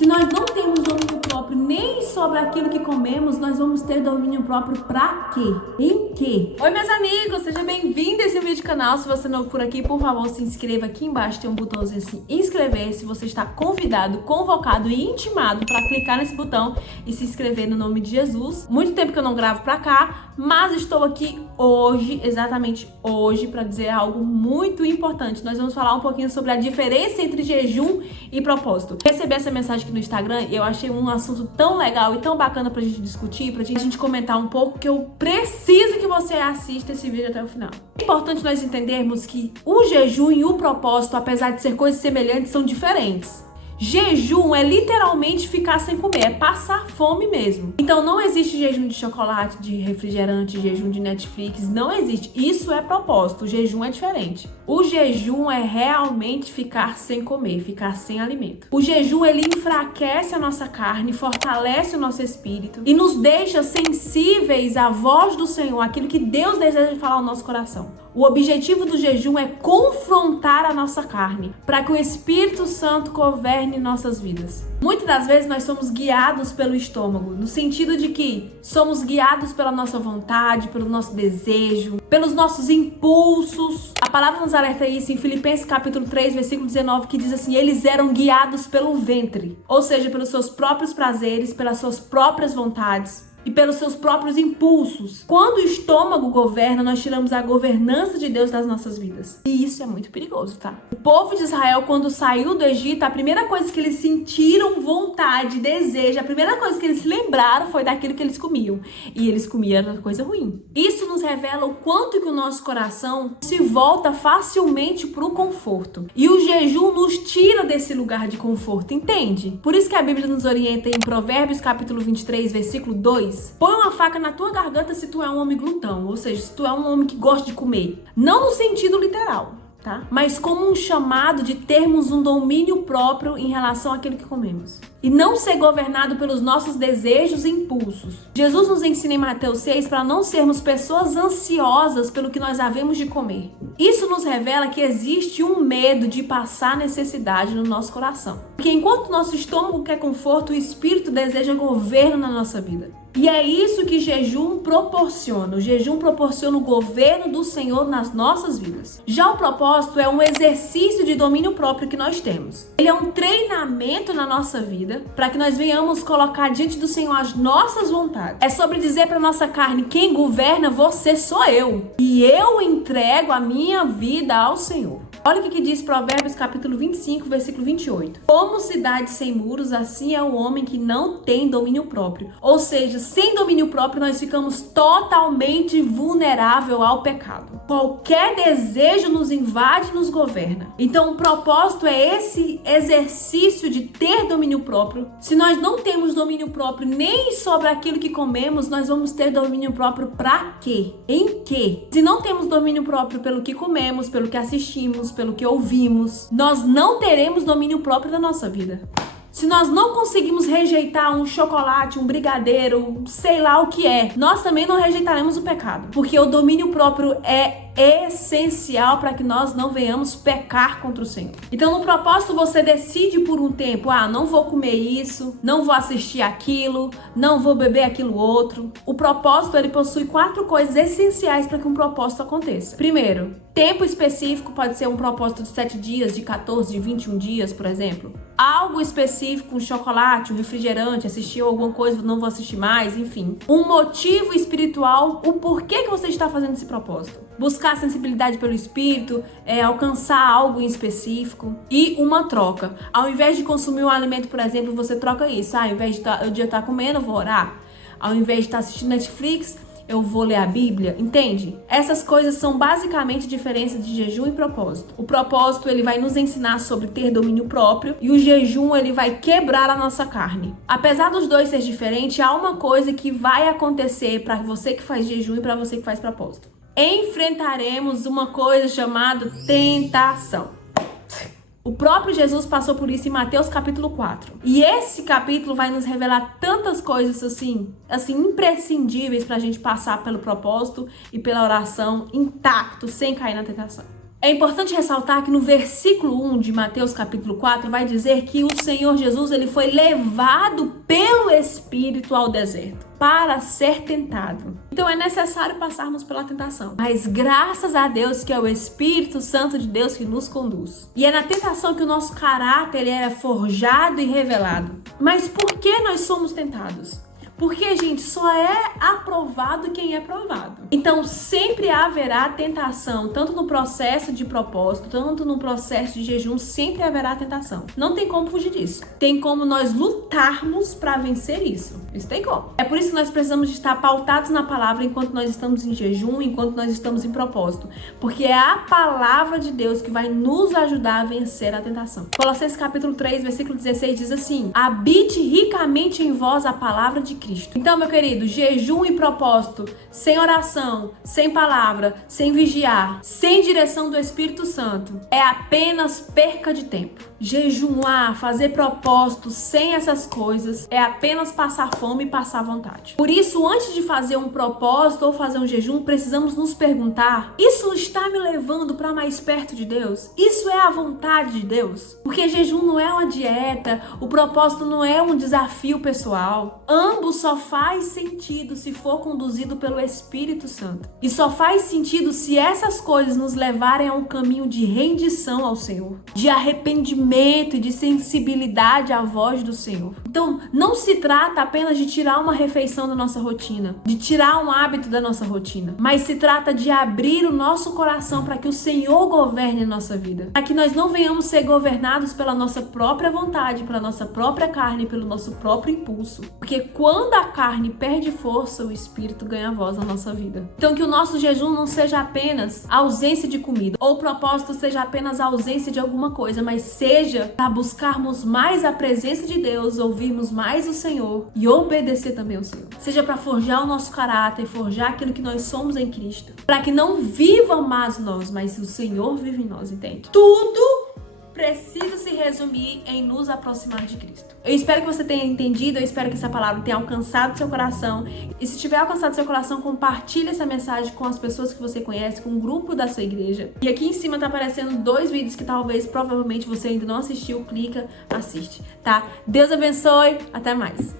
Se nós não temos domínio próprio nem sobre aquilo que comemos, nós vamos ter domínio próprio pra quê? Em quê? Oi, meus amigos, seja bem-vindo a esse vídeo do canal. Se você é novo por aqui, por favor, se inscreva aqui embaixo. Tem um botãozinho assim, inscrever-se. Você está convidado, convocado e intimado para clicar nesse botão e se inscrever no nome de Jesus. Muito tempo que eu não gravo pra cá, mas estou aqui hoje, exatamente hoje, para dizer algo muito importante. Nós vamos falar um pouquinho sobre a diferença entre jejum e propósito. Recebi essa mensagem aqui no Instagram e eu achei um assunto tão legal e tão bacana pra gente discutir, pra gente comentar um pouco, que eu preciso que você assista esse vídeo até o final. É importante nós entendermos que o jejum e o propósito, apesar de ser coisas semelhantes, são diferentes. Jejum é literalmente ficar sem comer, é passar fome mesmo. Então não existe jejum de chocolate, de refrigerante, jejum de Netflix, não existe. Isso é propósito, o jejum é diferente. O jejum é realmente ficar sem comer, ficar sem alimento. O jejum, ele enfraquece a nossa carne, fortalece o nosso espírito e nos deixa sensíveis à voz do Senhor, aquilo que Deus deseja falar ao nosso coração. O objetivo do jejum é confrontar a nossa carne, para que o Espírito Santo governe nossas vidas. Muitas das vezes nós somos guiados pelo estômago, no sentido de que somos guiados pela nossa vontade, pelo nosso desejo, pelos nossos impulsos. A palavra nos alerta isso em Filipenses capítulo 3, versículo 19, que diz assim: eles eram guiados pelo ventre, ou seja, pelos seus próprios prazeres, pelas suas próprias vontades e pelos seus próprios impulsos. Quando o estômago governa, nós tiramos a governança de Deus das nossas vidas. E isso é muito perigoso, tá? O povo de Israel, quando saiu do Egito, a primeira coisa que eles sentiram vontade, desejo, a primeira coisa que eles se lembraram foi daquilo que eles comiam. E eles comiam coisa ruim. Isso nos revela o quanto que o nosso coração se volta facilmente pro conforto. E o jejum nos tira desse lugar de conforto, entende? Por isso que a Bíblia nos orienta em Provérbios capítulo 23, versículo 2. Põe uma faca na tua garganta se tu é um homem glutão, ou seja, se tu é um homem que gosta de comer. Não no sentido literal, tá? Mas como um chamado de termos um domínio próprio em relação àquilo que comemos. E não ser governado pelos nossos desejos e impulsos. Jesus nos ensina em Mateus 6 para não sermos pessoas ansiosas pelo que nós havemos de comer. Isso nos revela que existe um medo de passar necessidade no nosso coração. Porque enquanto o nosso estômago quer conforto, o espírito deseja governo na nossa vida. E é isso que jejum proporciona. O jejum proporciona o governo do Senhor nas nossas vidas. Já o propósito é um exercício de domínio próprio que nós temos. Ele é um treinamento na nossa vida para que nós venhamos colocar diante do Senhor as nossas vontades. É sobre dizer para nossa carne: quem governa você sou eu. E eu entrego a minha vida ao Senhor. Olha o que diz Provérbios capítulo 25, versículo 28. Como cidade sem muros, assim é o homem que não tem domínio próprio. Ou seja, sem domínio próprio nós ficamos totalmente vulnerável ao pecado. Qualquer desejo nos invade e nos governa. Então o propósito é esse exercício de ter domínio próprio. Se nós não temos domínio próprio nem sobre aquilo que comemos, nós vamos ter domínio próprio pra quê? Em quê? Se não temos domínio próprio pelo que comemos, pelo que assistimos, pelo que ouvimos, nós não teremos domínio próprio da nossa vida. Se nós não conseguimos rejeitar um chocolate, um brigadeiro, sei lá o que é, nós também não rejeitaremos o pecado. Porque o domínio próprio é essencial para que nós não venhamos pecar contra o Senhor. Então, no propósito, você decide por um tempo: não vou comer isso, não vou assistir aquilo, não vou beber aquilo outro. O propósito, ele possui 4 coisas essenciais para que um propósito aconteça. Primeiro, tempo específico. Pode ser um propósito de 7 dias, de 14, de 21 dias, por exemplo. Algo específico, um chocolate, um refrigerante, assistir alguma coisa, não vou assistir mais, enfim. Um motivo espiritual, o porquê que você está fazendo esse propósito. Buscar sensibilidade pelo Espírito, alcançar algo em específico. E uma troca. Ao invés de consumir um alimento, por exemplo, você troca isso. Ao invés de eu estar comendo, eu vou orar. Ao invés de estar assistindo Netflix, eu vou ler a Bíblia, entende? Essas coisas são basicamente a diferença de jejum e propósito. O propósito, ele vai nos ensinar sobre ter domínio próprio, e o jejum, ele vai quebrar a nossa carne. Apesar dos dois serem diferentes, há uma coisa que vai acontecer para você que faz jejum e para você que faz propósito. Enfrentaremos uma coisa chamada tentação. O próprio Jesus passou por isso em Mateus capítulo 4. E esse capítulo vai nos revelar tantas coisas assim imprescindíveis para a gente passar pelo propósito e pela oração intacto, sem cair na tentação. É importante ressaltar que no versículo 1 de Mateus capítulo 4 vai dizer que o Senhor Jesus ele foi levado pelo Espírito ao deserto para ser tentado. Então é necessário passarmos pela tentação. Mas graças a Deus que é o Espírito Santo de Deus que nos conduz. E é na tentação que o nosso caráter é forjado e revelado. Mas por que nós somos tentados? Porque, gente, só é aprovado quem é provado. Então, sempre haverá tentação, tanto no processo de propósito, tanto no processo de jejum, sempre haverá tentação. Não tem como fugir disso. Tem como nós lutarmos para vencer isso. Isso tem como. É por isso que nós precisamos de estar pautados na palavra enquanto nós estamos em jejum, enquanto nós estamos em propósito. Porque é a palavra de Deus que vai nos ajudar a vencer a tentação. Colossenses capítulo 3, versículo 16 diz assim: habite ricamente em vós a palavra de Cristo. Então, meu querido, jejum e propósito, sem oração, sem palavra, sem vigiar, sem direção do Espírito Santo, é apenas perca de tempo. Jejuar, fazer propósito sem essas coisas, é apenas passar fome e passar vontade. Por isso, antes de fazer um propósito ou fazer um jejum, precisamos nos perguntar: isso está me levando para mais perto de Deus? Isso é a vontade de Deus? Porque jejum não é uma dieta, o propósito não é um desafio pessoal. Ambos só faz sentido se for conduzido pelo Espírito Santo. E só faz sentido se essas coisas nos levarem a um caminho de rendição ao Senhor, de arrependimento e de sensibilidade à voz do Senhor. Então, não se trata apenas de tirar uma refeição da nossa rotina, de tirar um hábito da nossa rotina, mas se trata de abrir o nosso coração para que o Senhor governe a nossa vida, para que nós não venhamos ser governados pela nossa própria vontade, pela nossa própria carne, pelo nosso próprio impulso. Porque quando a carne perde força, o Espírito ganha voz na nossa vida. Então, que o nosso jejum não seja apenas a ausência de comida, ou o propósito seja apenas a ausência de alguma coisa, mas seja para buscarmos mais a presença de Deus, ouvirmos mais o Senhor e obedecer também ao Senhor. Seja para forjar o nosso caráter, forjar aquilo que nós somos em Cristo, para que não vivam mais nós, mas o Senhor vive em nós, entende? Tudo precisa se resumir em nos aproximar de Cristo. Eu espero que você tenha entendido, eu espero que essa palavra tenha alcançado seu coração. E se tiver alcançado seu coração, compartilhe essa mensagem com as pessoas que você conhece, com o grupo da sua igreja. E aqui em cima tá aparecendo 2 vídeos que provavelmente você ainda não assistiu. Clica, assiste, tá? Deus abençoe, até mais!